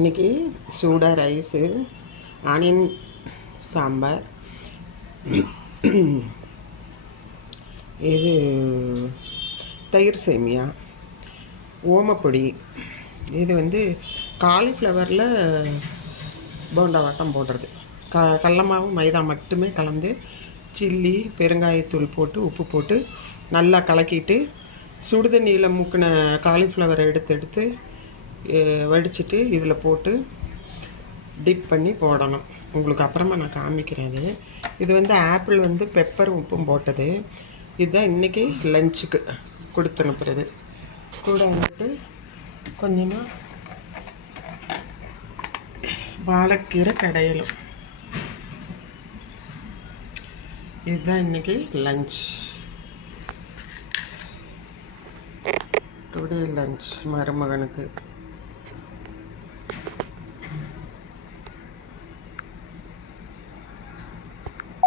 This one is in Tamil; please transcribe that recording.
இன்றைக்கி சூடாக ரைஸு, ஆனியன் சாம்பார், இது தயிர் சேமியா, ஓமப்பொடி, இது வந்து காலிஃப்ளவரில் போண்டாவாட்டம் போடுறது. கடல மாவு மைதா மட்டுமே கலந்து சில்லி பெருங்காயத்தூள் போட்டு உப்பு போட்டு நல்லா கலக்கிட்டு சுடுதண்ணியில் முக்கின காலிஃப்ளவரை எடுத்து வடிச்சிட்டு இதில் போட்டு டிப் பண்ணி போடணும். உங்களுக்கு அப்புறமா நான் காமிக்கிறேன். இது வந்து ஆப்பிள் வந்து பெப்பர் உப்பும் போட்டது. இதுதான் இன்றைக்கி லஞ்சுக்கு கொடுத்து அனுப்புறது. கூட வந்துட்டு கொஞ்சமாக வாழைக்கீரை கடையலும். இதுதான் இன்றைக்கி லஞ்ச். Today lunch மருமகனுக்கு.